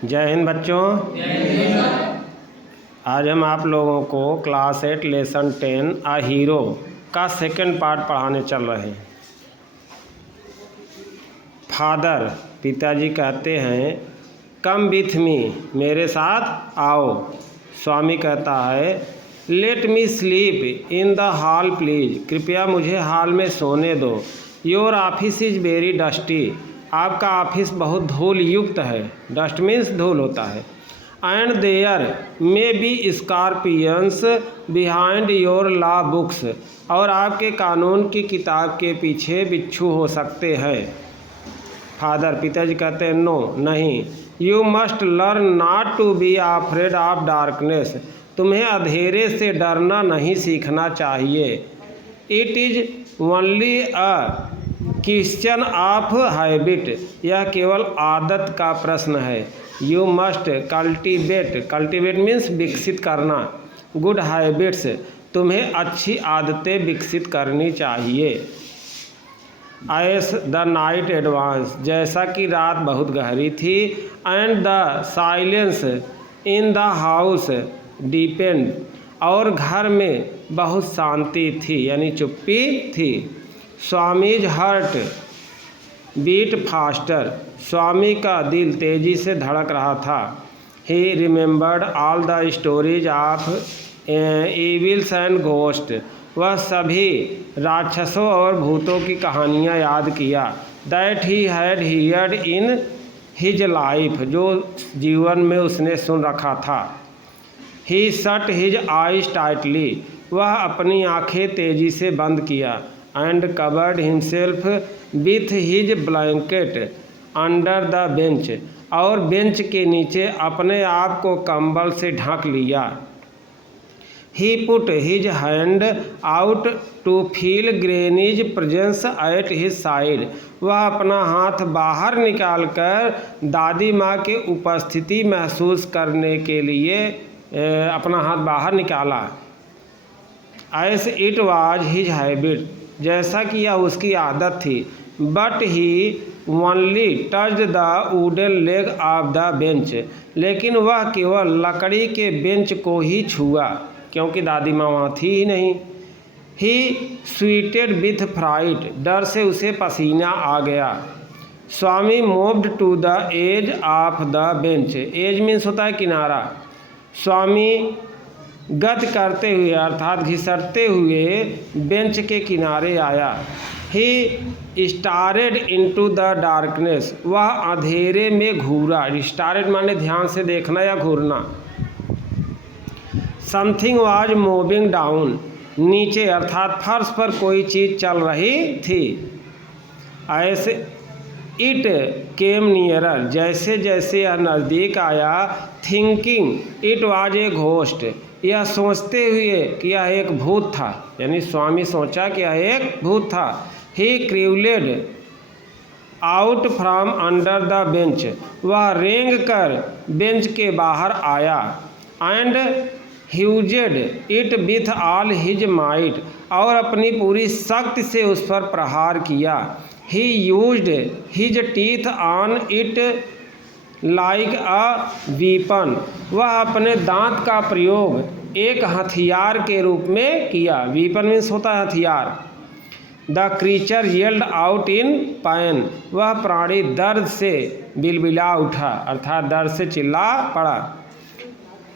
जय हिंद बच्चों। आज हम आप लोगों को क्लास 8 लेसन 10 आ हीरो का सेकंड पार्ट पढ़ाने चल रहे हैं। फादर पिताजी कहते हैं कम विथ मी, मेरे साथ आओ। स्वामी कहता है let me sleep in the hall please, कृपया मुझे हॉल में सोने दो। Your office is very dusty, आपका ऑफिस बहुत धूल युक्त है। डस्ट मीन्स धूल होता है। And there may be scorpions behind your law books, और आपके कानून की किताब के पीछे बिच्छू हो सकते हैं। फादर पिताजी कहते हैं नो नहीं, you must learn not to be afraid of darkness, तुम्हें अंधेरे से डरना नहीं सीखना चाहिए। It is only a question of habit, यह केवल आदत का प्रश्न है। यू मस्ट कल्टिवेट मीन्स विकसित करना, गुड हैबिट्स, तुम्हें अच्छी आदतें विकसित करनी चाहिए। एस द नाइट एडवांस, जैसा कि रात बहुत गहरी थी। And the silence in the house depend, और घर में बहुत शांति थी यानी चुप्पी थी। स्वामीज हार्ट बीट फास्टर, स्वामी का दिल तेजी से धड़क रहा था। ही remembered all the stories of evils and ghost, वह सभी राक्षसों और भूतों की कहानियाँ याद किया। That he had heard in his life, जो जीवन में उसने सुन रखा था। ही शट हिज आइज टाइटली, वह अपनी आँखें तेजी से बंद किया। And covered himself with his blanket under the bench, और बेंच के नीचे अपने आप को कंबल से ढक लिया। He put his hand out to feel granny's presence at his side, वह अपना हाथ बाहर निकालकर दादी माँ के उपस्थिति महसूस करने के लिए अपना हाथ बाहर निकाला। S it was his habit, जैसा कि यह उसकी आदत थी। But he only touched the wooden leg of the bench, लेकिन वह केवल लकड़ी के बेंच को ही छुआ क्योंकि दादी माँ वहाँ थी ही नहीं। ही स्वीटेड विथ फ्राइट, डर से उसे पसीना आ गया। Swami moved to the edge of the bench, edge means होता है किनारा। स्वामी गत करते हुए अर्थात घिसटते हुए बेंच के किनारे आया। ही स्टारेड इनटू द डार्कनेस, वह अंधेरे में घूरा। स्टारेड माने ध्यान से देखना या घूरना। समथिंग वाज मूविंग डाउन, नीचे अर्थात फर्श पर कोई चीज़ चल रही थी। ऐसे इट केम नियरर, जैसे जैसे यह नज़दीक आया। Thinking it was a ghost, यह सोचते हुए कि यह एक भूत था, यानी स्वामी सोचा कि यह एक भूत था। He crawled out from under the bench, वह रेंग कर बेंच के बाहर आया। And hugged it with all his might, और अपनी पूरी शक्ति से उस पर प्रहार किया। He used his teeth on it like a weapon, वह अपने दांत का प्रयोग एक हथियार के रूप में किया। वीपन मीन्स होता है हथियार। The creature yelled out in pain, वह प्राणी दर्द से बिलबिला उठा अर्थात दर्द से चिल्ला पड़ा।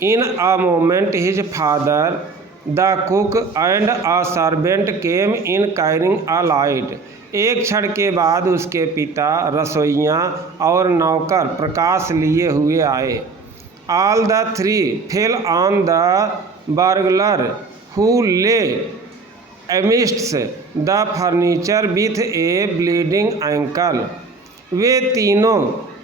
In a moment his father the cook and a servant came in carrying a light, एक क्षण के बाद उसके पिता, रसोइयाँ और नौकर प्रकाश लिए हुए आए। All the three fell on the burglar who lay amidst the furniture with a bleeding ankle, वे तीनों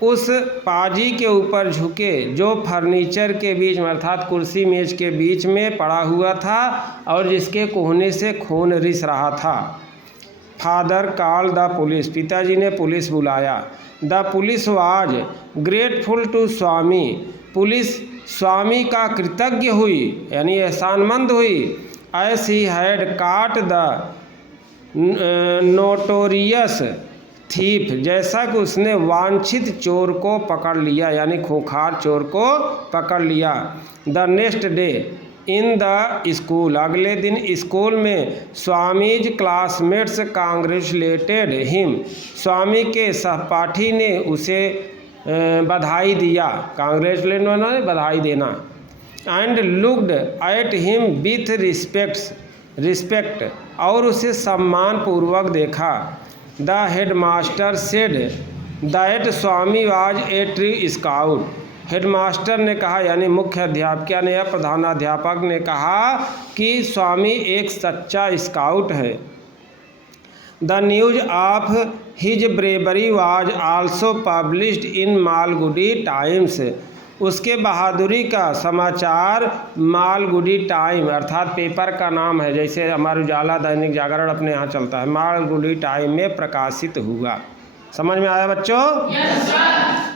उस पाजी के ऊपर झुके जो फर्नीचर के बीच में अर्थात कुर्सी मेज के बीच में पड़ा हुआ था और जिसके कोहने से खून रिस रहा था। फादर कॉल द पुलिस, पिताजी ने पुलिस बुलाया। The police was grateful to Swami, police Swami का कृतज्ञ हुई यानी एहसानमंद हुई। As he had caught the notorious thief, जैसा कि उसने वांछित चोर को पकड़ लिया, यानी खूंखार चोर को पकड़ लिया। The next day in the school, अगले दिन स्कूल में स्वामीज क्लासमेट्स कांग्रेचुलेटेड हिम, स्वामी के सहपाठी ने उसे बधाई दिया। कांग्रेचुलेट माने बधाई देना। And looked at him with respect, और उसे सम्मान पूर्वक देखा। The headmaster said that Swami was a true scout, headmaster ने कहा, यानी मुख्य अध्यापिका ने या प्रधानाध्यापक ने कहा कि स्वामी एक सच्चा स्काउट है। The news of his bravery was also published in Malgudi times, उसके बहादुरी का समाचार मालगुडी टाइम अर्थात पेपर का नाम है, जैसे हमारा उजाला दैनिक जागरण अपने यहाँ चलता है, मालगुडी टाइम में प्रकाशित हुआ। समझ में आया बच्चों? Yes, sir.